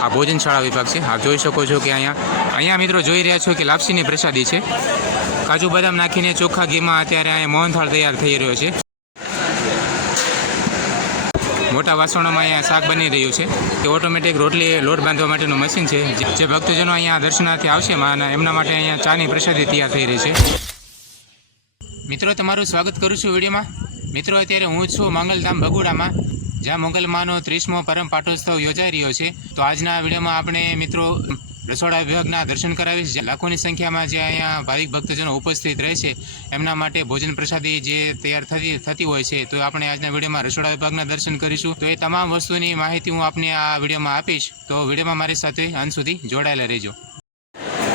आ भोजनशाला विभाग है। आप जोई शको छो कि अहींया मित्रों जोई रह्या छो कि लापसीनी प्रसादी है। काजू बदाम नाखीने चोखा घी में अत्यारे अहींया मोहनथाळ तैयार थई रह्यो छे। मोटा वासणों में अहींया शाक बनी रह्युं छे। ते ऑटोमेटिक रोटली लोट बांधवा माटेनुं मशीन छे। जे भक्तजनो अहींया दर्शनार्थी आवशे माना एमना माटे अहींया चानी प्रसादी तैयार थई रही छे। मित्रों तमारुं स्वागत करूं छुं विडियो में। मित्रों अत्यारे हूँ छुं मंगलधाम भगुड़ा में, ज्यां मंगलमानो 30मो परम पाटोत्सव योजाई रह्यो छे। तो आजना विडियो में आपणे मित्रों रसोड़ा विभागना दर्शन करावीश। लाखों की संख्या में जे अहींया भाविक भक्तजनों उपस्थित रहे छे एमना माटे भोजन प्रसादी जे तैयार थती होय छे। तो आपणे आजना विडियो में रसोड़ा विभागना दर्शन करीशुं। तो ए तमाम वस्तुनी माहिती हूँ आपने आ विडियो में आपीश। तो विडियो में मारी साथे अंत सुधी जोडायेला रहेजो।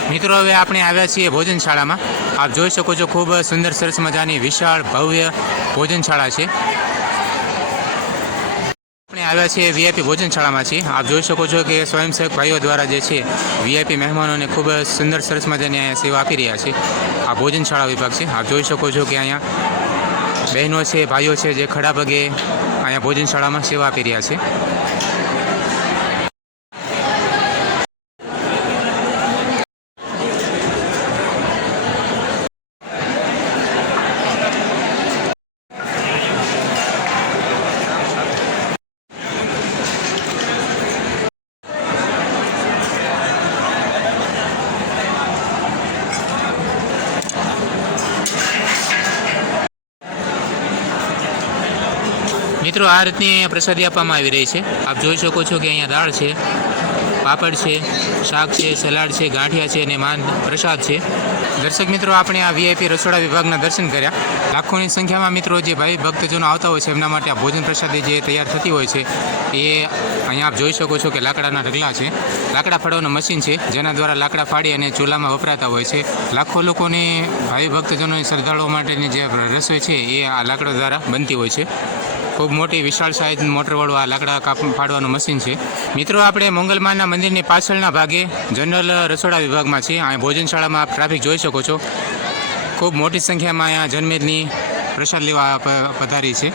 मित्रों हवे आपणे आव्या छीए भोजनशाला में। आप जोई शको छो खूब सुंदर सरस मजानी विशाल भव्य भोजनशाला छे। આપણે આવ્યા છીએ વીઆઈપી ભોજનશાળામાં છીએ। આપ જોઈ શકો છો કે સ્વયંસેવક ભાઈઓ દ્વારા જે છે વીઆઈપી મહેમાનોને ખૂબ સુંદર સરસ મજાની અહીંયા સેવા આપી રહ્યા છે। આ ભોજનશાળા વિભાગ છે। આપ જોઈ શકો છો કે અહીંયા બહેનો છે, ભાઈઓ છે જે ખડા પગે અહીંયા ભોજનશાળામાં સેવા આપી રહ્યા છે। मित्रों आ रीतनी प्रसादी आपवामां आवी रही है। आप जोई शको छो कि अहींया दाळ छे, पापड़ है, शाक है, सलाड है, गांठिया है ने मान प्रसाद है। दर्शक मित्रों आपणे आ वीआईपी रसोड़ा विभागना दर्शन कर्या। लाखों की संख्या में मित्रों जो भाई भक्तजनों आवता होय छे एमना माटे आ भोजन प्रसादी जे तैयार थती होय छे ए अहींया आप जोई शको छो कि लाकडाना ढगला छे। लाकड़ा फाड़वानुं मशीन है जेना द्वारा लाकड़ा फाड़ी अने चूलामां वपराता होय छे। लाखों लोकोने भाई भक्तजनों श्रद्धाळुओ माटेनी जे रसोई छे ए आ लाकड़ा द्वारा बनती होय छे। खूब मोटी विशाल साइज मोटरवाळुं आ लाकड़ा फाड़वानुं मशीन है। मित्रों आपणे मंगलमाना मंदिरनी पाछळना भागे जनरल रसोड़ा विभाग में छे। अहीं भोजनशाला में आप ट्राफिक जोई शको छो। खूब मोटी संख्या में अहींया जनमेदनी प्रसाद लेवा पधारी है।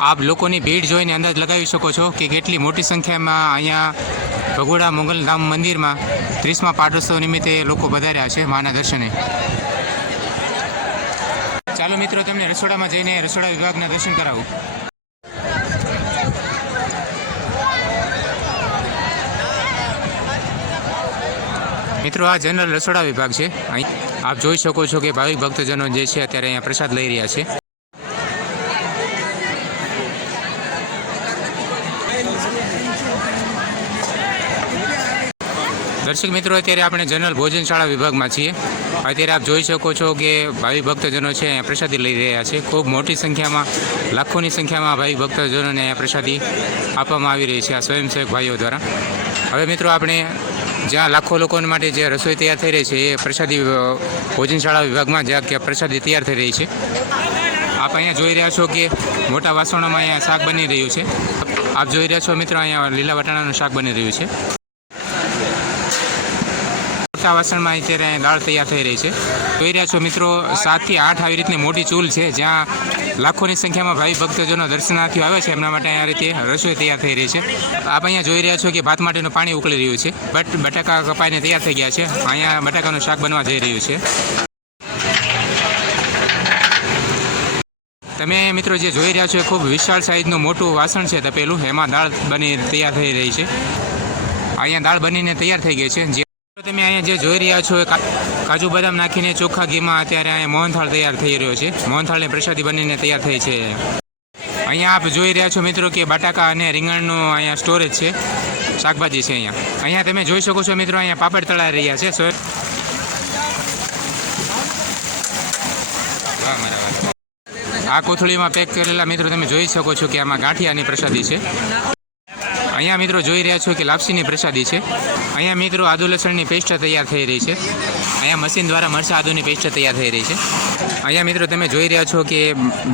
आप लोगों की भीड़ जोईने अंदाज लगावी शको छो कि केटली मोटी संख्या में अहींया भगोड़ा मंगलधाम मंदिर में 30मा पाटोत्सव निमित्ते लोको पधार्या छे माना दर्शने। चालो मित्रों तमने रसोड़ा में जईने रसोड़ा विभागना दर्शन करावुं। मित्रों आ जनरल रसोड़ा विभाग है। आप जोई शको छो कि भाविक भक्तजनों जे छे अत्यारे अहींया प्रसाद लई रह्या छे। दर्शक मित्रों अत्यारे आपणे जनरल भोजनशाला विभाग में छीए। अत्यारे आप जोई शको छो कि भाविक भक्तजनों छे अहींया प्रसादी लई रह्या छे। खूब मोटी संख्या में लाखों की संख्या में भाविक भक्तजनों ने अहींया प्रसादी आपवामां आवी रही है आ स्वयंसेवक भाईओ द्वारा। हवे मित्रों आपणे ज्यां लाखों लोगों माटे जे रसोई तैयार थई रही है ये प्रसादी भोजनशाला विभाग में ज्यां के प्रसादी तैयार थई रही है। आप अहींया जोई रह्या छो कि मोटा वासणों में अहींया शाक बनी रह्युं छे। आप जोई रह्या छो मित्रों अहींया लीला वटाणानुं शाक बनी रह्युं छे। मोटा वासण में अत्यारे दाळ तैयार थई रही है। जोई रह्या छो मित्रों 7 થી 8 આવી રીતની મોટી ચૂલ છે જ્યાં લાખોની સંખ્યામાં ભાઈ ભક્તજનો દર્શનાર્થીઓ આવે છે એમના માટે આ રીતે રસોઈ તૈયાર થઈ રહી છે। આપ અહીંયા જોઈ રહ્યા છો કે ભાત માટેનું પાણી ઉકળી રહ્યું છે। બટાકા કપાઈને તૈયાર થઈ ગયા છે। અહીંયા બટાકાનું શાક બનવા જઈ રહ્યું છે। તમે મિત્રો જે જોઈ રહ્યા છો એ ખૂબ વિશાળ સાઈઝનું મોટું વાસણ છે તપેલું, એમાં દાળ બની તૈયાર થઈ રહી છે। અહીંયા દાળ બનીને તૈયાર થઈ ગઈ છે। તમે અહીંયા જે જોઈ રહ્યા છો કાજુ બદામ નાખીને ચોખ્ખા ઘીમાં અત્યારે અહીંયા મોહનથાળ તૈયાર થઈ રહ્યો છે। મોહનથાળની પ્રસાદી બનીને તૈયાર થઈ છે। અહીંયા આપ જોઈ રહ્યા છો મિત્રો કે બટાકા અને રીંગણનું અહીંયા સ્ટોરેજ છે, શાકભાજી છે। અહીંયા તમે જોઈ શકો છો મિત્રો અહીંયા પાપડ તળાઈ રહ્યા છે। આ કોથળીમાં પેક કરેલા મિત્રો તમે જોઈ શકો છો કે આમાં ગાંઠિયાની પ્રસાદી છે। અહીંયા મિત્રો જોઈ રહ્યા છો કે લાપસીની પ્રસાદી છે। અહીંયા મિત્રો આદુ લસણની પેસ્ટ તૈયાર થઈ રહી છે। અહીંયા મશીન દ્વારા મરચાં આદુની પેસ્ટ તૈયાર થઈ રહી છે। અહીંયા મિત્રો તમે જોઈ રહ્યા છો કે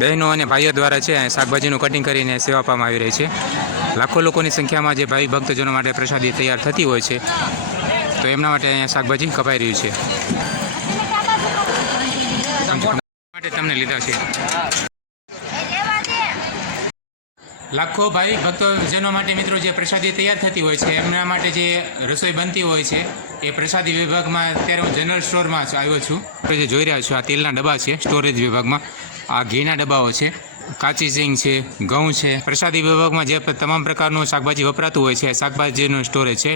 બહેનો અને ભાઈઓ દ્વારા છે શાકભાજીનું કટિંગ કરીને સેવા આપવામાં આવી રહી છે। લાખો લોકોની સંખ્યામાં જે ભાઈ ભક્તજનો માટે પ્રસાદી તૈયાર થતી હોય છે તો એમના માટે અહીંયા શાકભાજી કપાઈ રહ્યું છે। માટે તમને લીધા છે। લાખો ભાવિક ભક્તજનો માટે મિત્રો જે પ્રસાદી તૈયાર થતી હોય છે એમના માટે જે રસોઈ બનતી હોય છે એ પ્રસાદી વિભાગમાં અત્યારે હું જનરલ સ્ટોરમાં આવ્યો છું. જે જોઈ રહ્યા છો આ તેલના ડબ્બા છે સ્ટોરેજ વિભાગમાં, આ ઘીના ડબ્બાઓ છે, કાચી સિંગ છે, ઘઉં છે. પ્રસાદી વિભાગમાં જે તમામ પ્રકારનું શાકભાજી વપરાતું હોય છે શાકભાજીનું સ્ટોરેજ છે,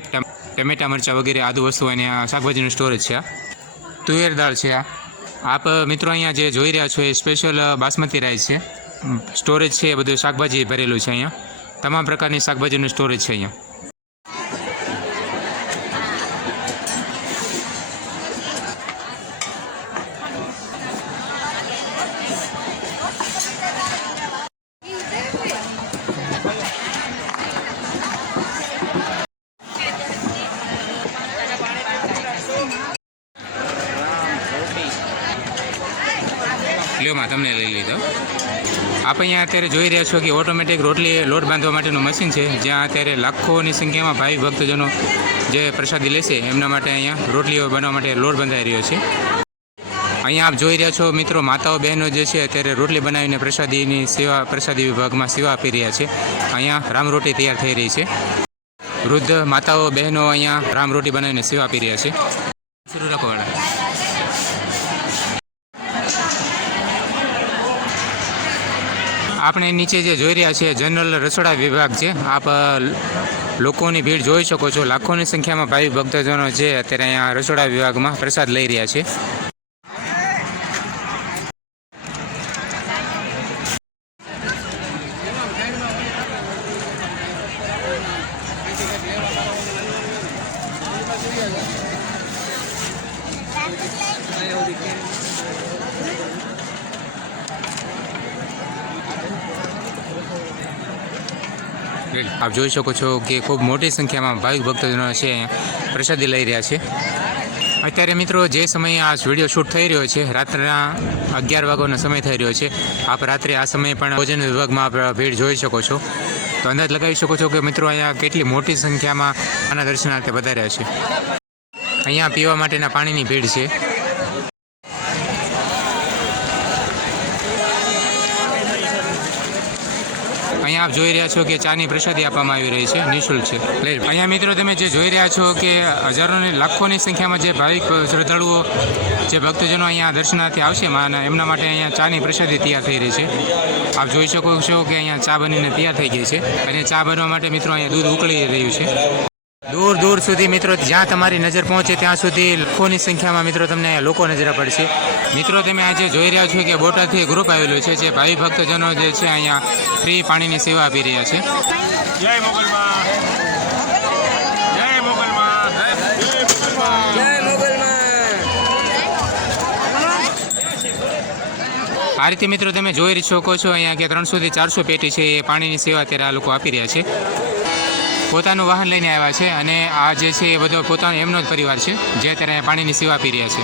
ટમેટા મરચાં વગેરે આદુ વસ્તુ અને આ શાકભાજીનું સ્ટોરેજ છે. આ તુવેર દાળ છે. આપ મિત્રો અહીંયા જે જોઈ રહ્યા છો એ સ્પેશિયલ બાસમતી રાઈસ છે. સ્ટોરેજ છે એ બધું શાકભાજી ભરેલું છે. અહીંયા તમામ પ્રકારની શાકભાજીનું સ્ટોરેજ છે. અહીંયા લ્યોમાં તમને લઈ લીધો. આપ અહીંયા અત્યારે જોઈ રહ્યા છો કે ઓટોમેટિક રોટલી લોટ બાંધવા માટેનું મશીન છે, જ્યાં અત્યારે લાખોની સંખ્યામાં ભાવિ ભક્તજનો જે પ્રસાદી લેશે એમના માટે અહીંયા રોટલીઓ બનાવવા માટે લોટ બંધાઈ રહ્યો છે. અહીંયા આપ જોઈ રહ્યા છો મિત્રો, માતાઓ બહેનો જે છે અત્યારે રોટલી બનાવીને પ્રસાદીની સેવા પ્રસાદી વિભાગમાં સેવા આપી રહ્યા છે. અહીંયા રામરોટી તૈયાર થઈ રહી છે. વૃદ્ધ માતાઓ બહેનો અહીંયા રામરોટી બનાવીને સેવા આપી રહ્યા છે. શરૂ રાખો વાળા. આપણે નીચે જે જોઈ રહ્યા છીએ જનરલ રસોડા વિભાગ છે. આપ લોકોની ભીડ જોઈ શકો છો. લાખોની સંખ્યામાં ભાવિ ભક્તજનો છે અત્યારે અહીંયા રસોડા વિભાગમાં પ્રસાદ લઈ રહ્યા છે. આપ જોઈ શકો છો કે ખૂબ મોટી સંખ્યામાં ભાવિક ભક્તજનો છે પ્રસાદી લઈ રહ્યા છે. અત્યારે મિત્રો જે સમયે આ વિડીયો શૂટ થઈ રહ્યો છે રાત્રના 11 વાગ્યાનો સમય થઈ રહ્યો છે. આપ રાત્રે આ સમયે પણ ભોજન વિભાગમાં આપ ભીડ જોઈ શકો છો. તો અંદાજ લગાવી શકો છો કે મિત્રો અહીંયા કેટલી મોટી સંખ્યામાં આના દર્શનાર્થે વધાર્યા છે. અહીંયા પીવા માટેના પાણીની ભીડ છે. અહીંયા આપ જોઈ રહ્યા છો કે ચાની પ્રસાદી આપવામાં આવી રહી છે, નિઃશુલ્ક છે. અહીંયા મિત્રો તમે જે જોઈ રહ્યા છો કે હજારોની લાખોની સંખ્યામાં જે ભાવિક શ્રદ્ધાળુઓ જે ભક્તજનો અહીંયા દર્શનાર્થે આવશે એમના માટે અહીંયા ચાની પ્રસાદી તૈયાર થઈ રહી છે. આપ જોઈ શકો છો કે અહીંયા ચા બનીને તૈયાર થઈ ગઈ છે અને ચા બનવા માટે મિત્રો અહીંયા દૂધ ઉકળી રહ્યું છે. દૂર દૂર સુધી મિત્રો જ્યાં તમારી નજર પહોંચે ત્યાં સુધી લાખોની સંખ્યામાં મિત્રો તમને લોકો નજર પડશે. મિત્રો તમે આજે જોઈ રહ્યા છો કે બોટાદથી ગ્રુપ આવેલું છે જે ભાવિ ભક્તજનો જે છે અહીંયા ફ્રી પાણીની સેવા આપી રહ્યા છે. જય મોગલમાં, જય મોગલમાં, જય મોગલમાં. આ રીતે મિત્રો તમે જોઈ શકો છો અહીંયા કે 300 થી 400 પેટી છે એ પાણીની સેવા અત્યારે આ લોકો આપી રહ્યા છે. પોતાનું વાહન લઈને આવ્યા છે અને આ જે છે એ બધો પોતાનો એમનો જ પરિવાર છે જે અત્યારે પાણીની સેવા આપી રહ્યા છે.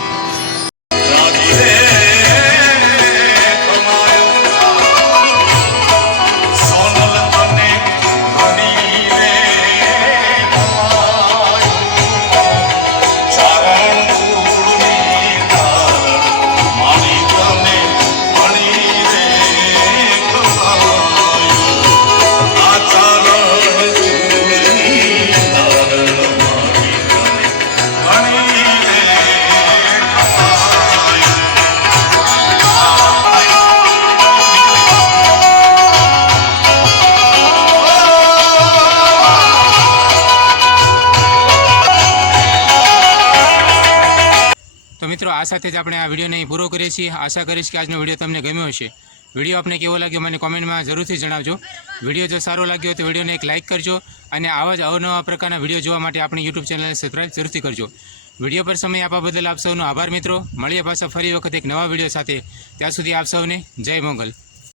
મિત્રો આ સાથે જ આપણે આ વિડીયોને અહીં પૂરો કરીએ છીએ. આશા કરીશ કે આજનો વિડીયો તમને ગમ્યો હશે. વિડીયો આપને કેવો લાગ્યો મને કોમેન્ટમાં જરૂરથી જણાવજો. વિડીયો જો સારો લાગ્યો તો વિડીયોને એક લાઇક કરજો અને આવા જ અવનવા પ્રકારના વિડીયો જોવા માટે આપણી યુટ્યુબ ચેનલને સબસ્ક્રાઈબ જરૂરથી કરજો. વિડીયો પર સમય આપવા બદલ આપ સૌનો આભાર મિત્રો. મળીએ પાછા ફરી વખત એક નવા વિડીયો સાથે. ત્યાં સુધી આપ સૌને જય મોગલ.